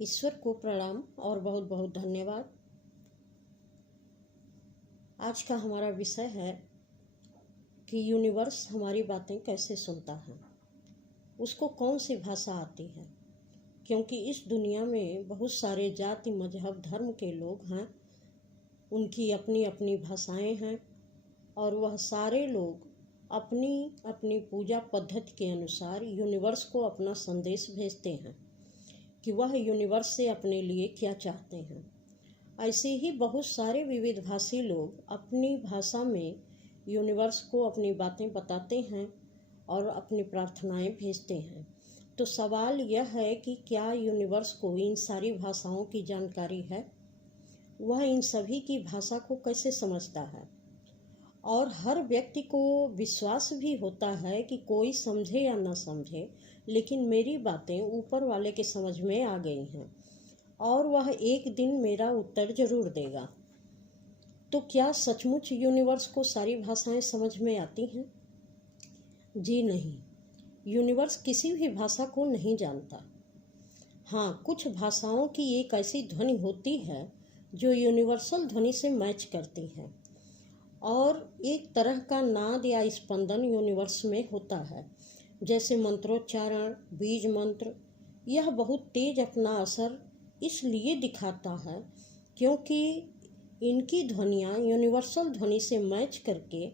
ईश्वर को प्रणाम और बहुत बहुत धन्यवाद। आज का हमारा विषय है कि यूनिवर्स हमारी बातें कैसे सुनता है, उसको कौन सी भाषा आती है। क्योंकि इस दुनिया में बहुत सारे जाति मजहब धर्म के लोग हैं, उनकी अपनी अपनी भाषाएं हैं और वह सारे लोग अपनी अपनी पूजा पद्धति के अनुसार यूनिवर्स को अपना संदेश भेजते हैं कि वह यूनिवर्स से अपने लिए क्या चाहते हैं। ऐसे ही बहुत सारे विविध भाषी लोग अपनी भाषा में यूनिवर्स को अपनी बातें बताते हैं और अपनी प्रार्थनाएं भेजते हैं। तो सवाल यह है कि क्या यूनिवर्स को इन सारी भाषाओं की जानकारी है? वह इन सभी की भाषा को कैसे समझता है? और हर व्यक्ति को विश्वास भी होता है कि कोई समझे या न समझे, लेकिन मेरी बातें ऊपर वाले के समझ में आ गई हैं और वह एक दिन मेरा उत्तर जरूर देगा। तो क्या सचमुच यूनिवर्स को सारी भाषाएं समझ में आती हैं? जी नहीं, यूनिवर्स किसी भी भाषा को नहीं जानता। हाँ, कुछ भाषाओं की एक ऐसी ध्वनि होती है जो यूनिवर्सल ध्वनि से मैच करती है और एक तरह का नाद या स्पंदन यूनिवर्स में होता है, जैसे मंत्रोच्चारण, बीज मंत्र। यह बहुत तेज अपना असर इसलिए दिखाता है क्योंकि इनकी ध्वनियाँ यूनिवर्सल ध्वनि से मैच करके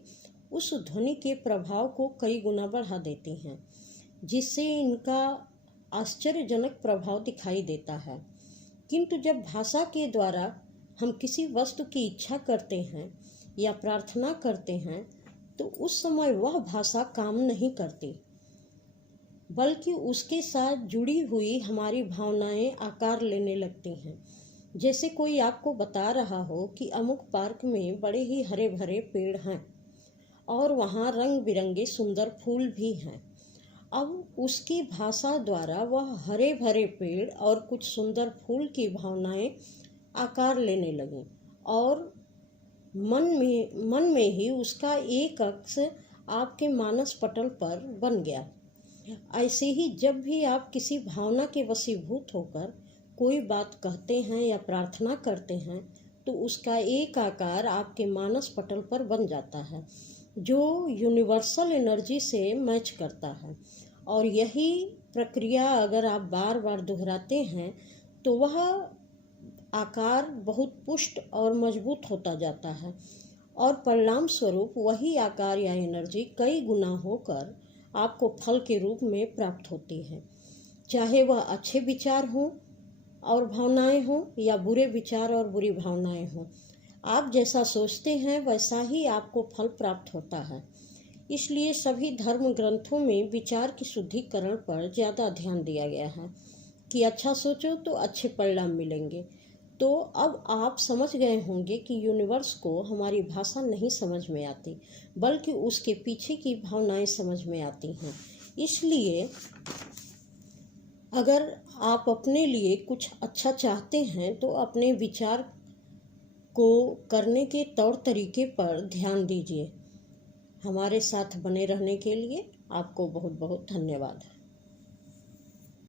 उस ध्वनि के प्रभाव को कई गुना बढ़ा देती हैं, जिससे इनका आश्चर्यजनक प्रभाव दिखाई देता है। किंतु जब भाषा के द्वारा हम किसी वस्तु की इच्छा करते हैं या प्रार्थना करते हैं तो उस समय वह भाषा काम नहीं करती, बल्कि उसके साथ जुड़ी हुई हमारी भावनाएं आकार लेने लगती हैं। जैसे कोई आपको बता रहा हो कि अमुक पार्क में बड़े ही हरे भरे पेड़ हैं और वहाँ रंग बिरंगे सुंदर फूल भी हैं। अब उसकी भाषा द्वारा वह हरे भरे पेड़ और कुछ सुंदर फूल की भावनाएं आकार लेने लगीं और मन में ही उसका एक अक्ष आपके मानस पटल पर बन गया। ऐसे ही जब भी आप किसी भावना के वशीभूत होकर कोई बात कहते हैं या प्रार्थना करते हैं तो उसका एक आकार आपके मानस पटल पर बन जाता है जो यूनिवर्सल एनर्जी से मैच करता है। और यही प्रक्रिया अगर आप बार बार दोहराते हैं तो वह आकार बहुत पुष्ट और मजबूत होता जाता है और परिणाम स्वरूप वही आकार या एनर्जी कई गुना होकर आपको फल के रूप में प्राप्त होती है। चाहे वह अच्छे विचार हों और भावनाएं हों या बुरे विचार और बुरी भावनाएं हों, आप जैसा सोचते हैं वैसा ही आपको फल प्राप्त होता है। इसलिए सभी धर्म ग्रंथों में विचार की शुद्धिकरण पर ज़्यादा ध्यान दिया गया है कि अच्छा सोचो तो अच्छे परिणाम मिलेंगे। तो अब आप समझ गए होंगे कि यूनिवर्स को हमारी भाषा नहीं समझ में आती, बल्कि उसके पीछे की भावनाएं समझ में आती हैं। इसलिए अगर आप अपने लिए कुछ अच्छा चाहते हैं तो अपने विचार को करने के तौर तरीके पर ध्यान दीजिए। हमारे साथ बने रहने के लिए आपको बहुत बहुत धन्यवाद।